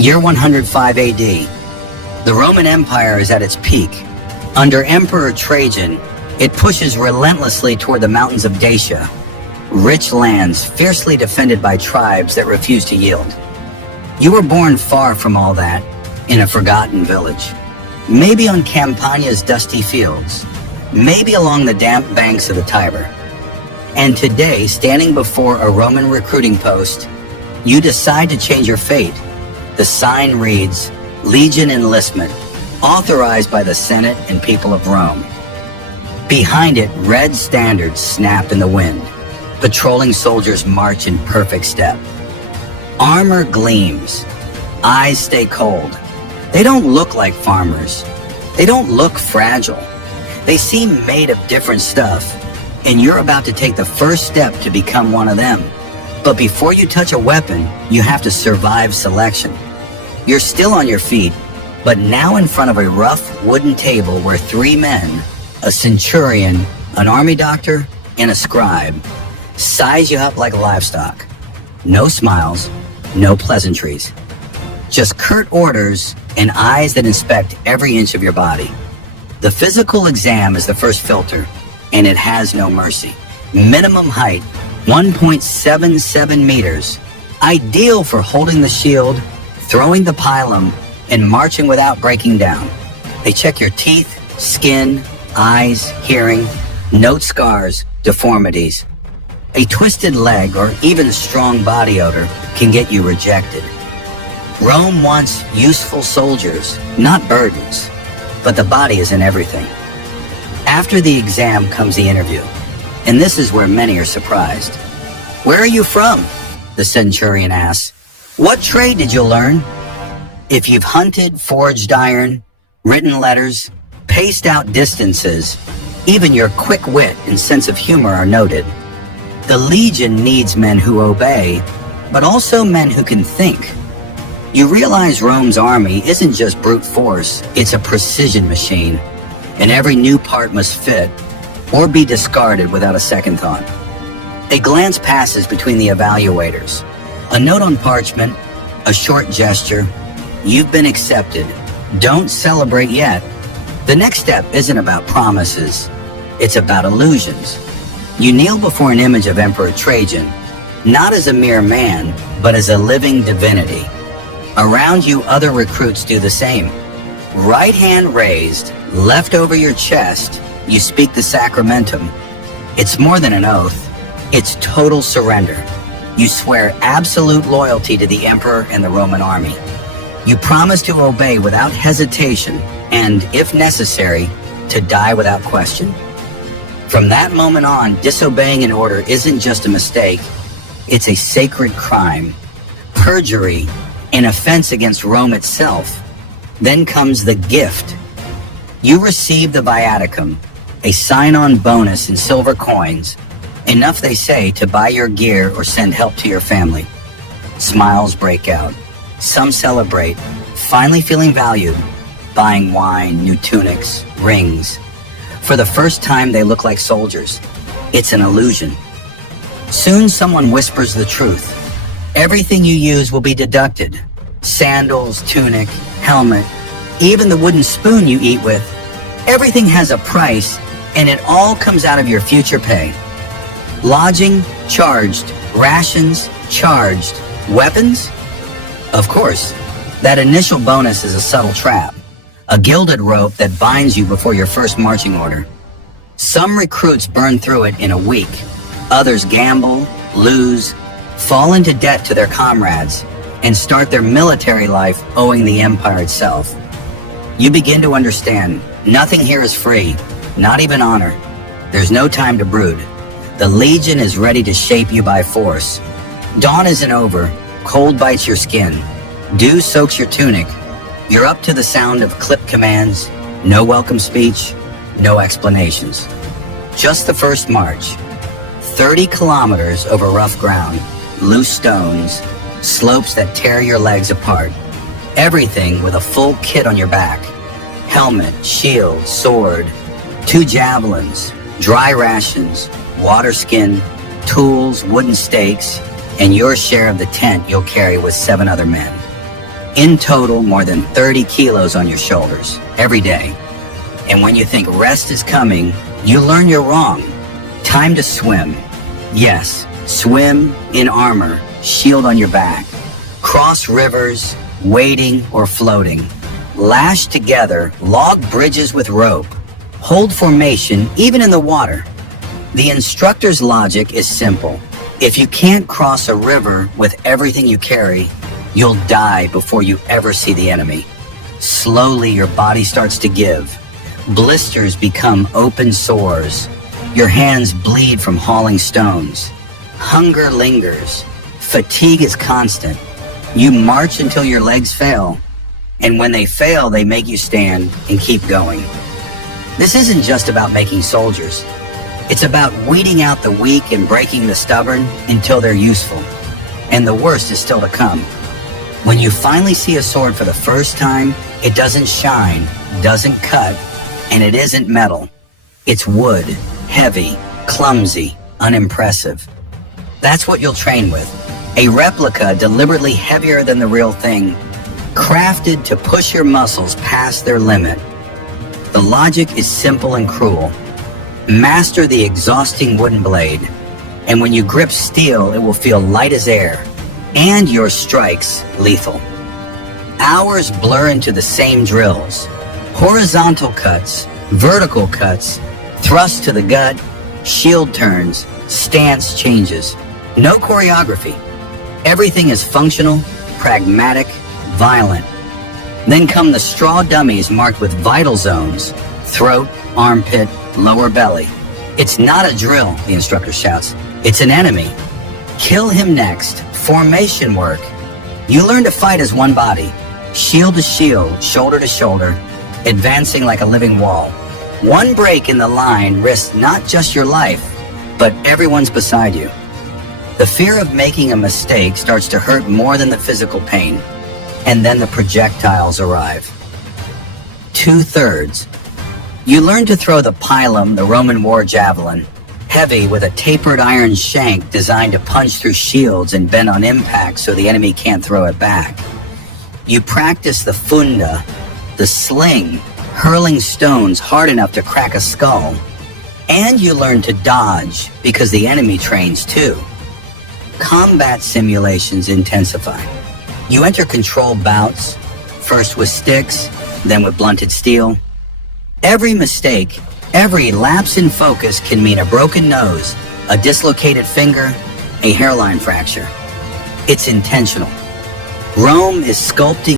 Year 105 AD. The Roman Empire is at its peak. Under Emperor Trajan, it pushes relentlessly toward the mountains of Dacia, rich lands fiercely defended by tribes that refuse to yield. You were born far from all that, in a forgotten village. Maybe on Campania's dusty fields, maybe along the damp banks of the Tiber. And today, standing before a Roman recruiting post, you decide to change your fate. The sign reads, Legion Enlistment, authorized by the Senate and people of Rome. Behind it, red standards snap in the wind. Patrolling soldiers march in perfect step. Armor gleams. Eyes stay cold. They don't look like farmers. They don't look fragile. They seem made of different stuff, and you're about to take the first step to become one of them. But before you touch a weapon, you have to survive selection. You're still on your feet, but now in front of a rough wooden table where 3 men, a centurion, an army doctor, and a scribe, size you up like livestock. No smiles, no pleasantries. Just curt orders and eyes that inspect every inch of your body. The physical exam is the first filter, and it has no mercy. Minimum height, 1.77 meters. Ideal for holding the shield, throwing the pilum, and marching without breaking down. They check your teeth, skin, eyes, hearing, note scars, deformities. A twisted leg or even strong body odor can get you rejected. Rome wants useful soldiers, not burdens, but the body isn't everything. After the exam comes the interview, and this is where many are surprised. Where are you from? The centurion asks. What trade did you learn? If you've hunted, forged iron, written letters, paced out distances, even your quick wit and sense of humor are noted. The Legion needs men who obey, but also men who can think. You realize Rome's army isn't just brute force, it's a precision machine, and every new part must fit or be discarded without a second thought. A glance passes between the evaluators. A note on parchment, a short gesture. You've been accepted. Don't celebrate yet. The next step isn't about promises. It's about illusions. You kneel before an image of Emperor Trajan, not as a mere man, but as a living divinity. Around you, other recruits do the same. Right hand raised, left over your chest, you speak the sacramentum. It's more than an oath. It's total surrender. You swear absolute loyalty to the emperor and the Roman army. You promise to obey without hesitation and, if necessary, to die without question. From that moment on, disobeying an order isn't just a mistake. It's a sacred crime, perjury, an offense against Rome itself. Then comes the gift. You receive the viaticum, a sign-on bonus in silver coins, enough, they say, to buy your gear or send help to your family. Smiles break out. Some celebrate, finally feeling valued, buying wine, new tunics, rings. For the first time, they look like soldiers. It's an illusion. Soon, someone whispers the truth. Everything you use will be deducted. Sandals, tunic, helmet, even the wooden spoon you eat with. Everything has a price, and it all comes out of your future pay. Lodging, charged. Rations, charged. Weapons? Of course, that initial bonus is a subtle trap, a gilded rope that binds you before your first marching order. Some recruits burn through it in a week. Others gamble, lose, fall into debt to their comrades, and start their military life owing the empire itself. You begin to understand, nothing here is free, not even honor. There's no time to brood. The Legion is ready to shape you by force. Dawn isn't over. Cold bites your skin. Dew soaks your tunic. You're up to the sound of clipped commands, no welcome speech, no explanations. Just the first march. 30 kilometers over rough ground, loose stones, slopes that tear your legs apart. Everything with a full kit on your back. Helmet, shield, sword, 2 javelins, dry rations, water skin, tools, wooden stakes, and your share of the tent you'll carry with 7 other men. In total, more than 30 kilos on your shoulders every day. And when you think rest is coming, you learn you're wrong. Time to swim. Yes, swim in armor, shield on your back. Cross rivers, wading or floating. Lash together, log bridges with rope. Hold formation even in the water. The instructor's logic is simple. If you can't cross a river with everything you carry, you'll die before you ever see the enemy. Slowly, your body starts to give. Blisters become open sores. Your hands bleed from hauling stones. Hunger lingers. Fatigue is constant. You march until your legs fail. And when they fail, they make you stand and keep going. This isn't just about making soldiers. It's about weeding out the weak and breaking the stubborn until they're useful. And the worst is still to come. When you finally see a sword for the first time, it doesn't shine, doesn't cut, and it isn't metal. It's wood, heavy, clumsy, unimpressive. That's what you'll train with. A replica deliberately heavier than the real thing, crafted to push your muscles past their limit. The logic is simple and cruel. Master the exhausting wooden blade, and when you grip steel, it will feel light as air, and your strikes lethal. Hours blur into the same drills. Horizontal cuts, vertical cuts, thrust to the gut, shield turns, stance changes. No choreography. Everything is functional, pragmatic, violent. Then come the straw dummies marked with vital zones: throat, armpit, lower belly. It's not a drill, the instructor shouts. It's an enemy. Kill him next. Formation work. You learn to fight as one body, shield to shield, shoulder to shoulder, advancing like a living wall. One break in the line risks not just your life, but everyone's beside you. The fear of making a mistake starts to hurt more than the physical pain, and then the projectiles arrive. 2/3. You learn to throw the pilum, the Roman war javelin, heavy with a tapered iron shank designed to punch through shields and bend on impact so the enemy can't throw it back. You practice the funda, the sling, hurling stones hard enough to crack a skull. And you learn to dodge because the enemy trains too. Combat simulations intensify. You enter controlled bouts, first with sticks, then with blunted steel. Every mistake, every lapse in focus can mean a broken nose, a dislocated finger, a hairline fracture. It's intentional. Rome is sculpting